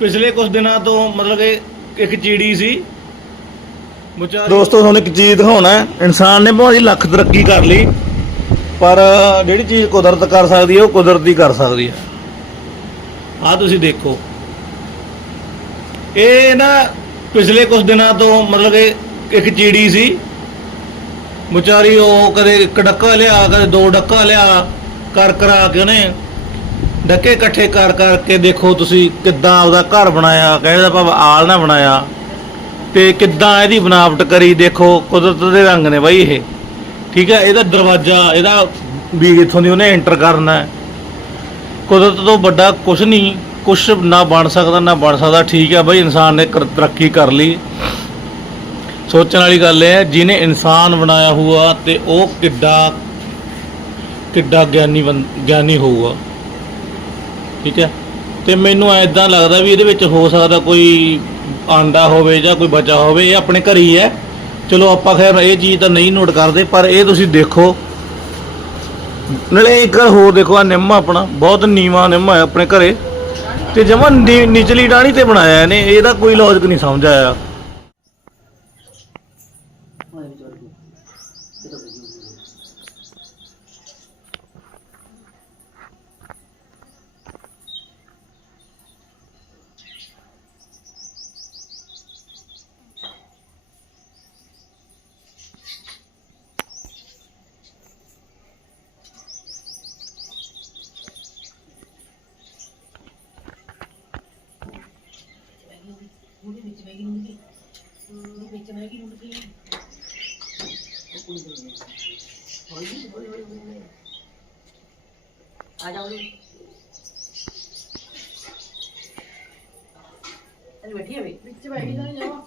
ਪਿਛਲੇ ਕੁਝ ਦਿਨਾਂ ਤੋਂ ਮਤਲਬ ਕਿ ਇੱਕ ਚੀੜੀ ਸੀ। ਵਿਚਾਰੀ ਦੋਸਤੋ ਤੁਹਾਨੂੰ ਇੱਕ ਚੀਜ਼ ਦਿਖਾਉਣਾ ਹੈ। ਇਨਸਾਨ ਨੇ ਬਹੁਤ ਹੀ ਲੱਖ ਤਰੱਕੀ ਕਰ ਲਈ ਪਰ ਜਿਹੜੀ ਚੀਜ਼ ਕੁਦਰਤ ਕਰ ਸਕਦੀ ਹੈ ਉਹ ਕੁਦਰਤ ਹੀ ਕਰ ਸਕਦੀ ਹੈ। ਆ ਤੁਸੀਂ ਦੇਖੋ। ਇਹ ਨਾ ਪਿਛਲੇ ਕੁਝ ਦਿਨਾਂ ਤੋਂ ਮਤਲਬ ਕਿ ਇੱਕ ਚੀੜੀ ਸੀ। ਵਿਚਾਰੀ ਉਹ ਕਦੇ ਇੱਕ ਡੱਕਾ ਲਿਆ ਕਦੇ ਦੋ ਡੱਕਾ ਲਿਆ ਕਰ ਕਰਾ ਕੇ ਉਹਨੇ ਡੱਕੇ ਇਕੱਠੇ ਕਰ ਕਰਕੇ ਦੇਖੋ ਤੁਸੀਂ ਕਿੱਦਾਂ ਉਹਦਾ ਘਰ ਬਣਾਇਆ ਕਹਿੰਦਾ ਭਾਵ ਆਲਣਾ ਬਣਾਇਆ। ਤੇ ਕਿੱਦਾਂ ਇਹਦੀ ਬਣਾਵਟ ਕਰੀ, ਦੇਖੋ ਕੁਦਰਤ ਦੇ ਰੰਗ ਨੇ ਬਾਈ ਇਹ। ਠੀਕ ਹੈ, ਇਹਦਾ ਦਰਵਾਜ਼ਾ, ਇਹਦਾ ਵੀ ਇੱਥੋਂ ਦੀ ਉਹਨੇ ਐਂਟਰ ਕਰਨਾ ਹੈ। ਕੁਦਰਤ ਤੋਂ ਵੱਡਾ ਕੁਝ ਨਹੀਂ ਕੁਝ ਨਾ ਬਣ ਸਕਦਾ, ਨਾ ਬਣ ਸਕਦਾ। ਠੀਕ ਹੈ ਬਾਈ, ਇਨਸਾਨ ਨੇ ਕਰ- ਤਰੱਕੀ ਕਰ ਲਈ। ਸੋਚਣ ਵਾਲੀ ਗੱਲ ਹੈ, ਜਿਹਨੇ ਇਨਸਾਨ ਬਣਾਇਆ ਹੋਊਗਾ ਤੇ ਉਹ ਕਿੱਡਾ ਕਿੱਡਾ ਗਿਆਨੀ ਬੰ- ਗਿਆਨੀ ਹੋਊਗਾ। ਠੀਕ ਹੈ? ਤੇ ਮੈਨੂੰ ਐਦਾਂ ਲੱਗਦਾ ਵੀ ਇਹਦੇ ਵਿੱਚ ਹੋ ਸਕਦਾ ਕੋਈ ਆਂਡਾ ਹੋਵੇ ਜਾਂ ਕੋਈ ਬਚਾ ਹੋਵੇ, ਇਹ ਆਪਣੇ ਘਰ ਹੀ ਹੈ। ਚਲੋ ਆਪਾਂ ਖੈਰ ਇਹ ਚੀਜ਼ ਤਾਂ ਨਹੀਂ ਨੋਟ ਕਰਦੇ, ਪਰ ਇਹ ਤੁਸੀਂ ਦੇਖੋ। ਨਾਲੇ ਇੱਕ ਹੋਰ ਦੇਖੋ ਆ ਨਿੰਮ ਆਪਣਾ, ਬਹੁਤ ਨੀਵਾ ਨਿੰਮ ਹੈ ਆਪਣੇ ਘਰੇ। ਤੇ ਜਮਾ ਨਿਚਲੀ ਡਾਣੀ ਤੇ ਬਣਾਇਆ ਇਹਨੇ, ਇਹਦਾ ਕੋਈ ਲੌਜਿਕ ਨਹੀਂ ਸਮਝ ਆਇਆ। ਆ ਜਾਓ ਜੀ ਅਰੇ ਬੈਠੀ ਹੈ ਵੀ? ਵਿੱਚ ਬੈਠੀ ਤਾਂ ਨਹੀਂ ਜਾਵਾਂ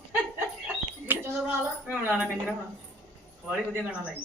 ਵਿੱਚੋਂ ਦਾ ਬਣਾ ਲਾ। ਮੈਂ ਬਣਾਣਾ ਕੰਜਰਾ ਹੁਣ ਵਾਲੀ ਵਧੀਆ ਗਾਣਾ ਲਾਈ।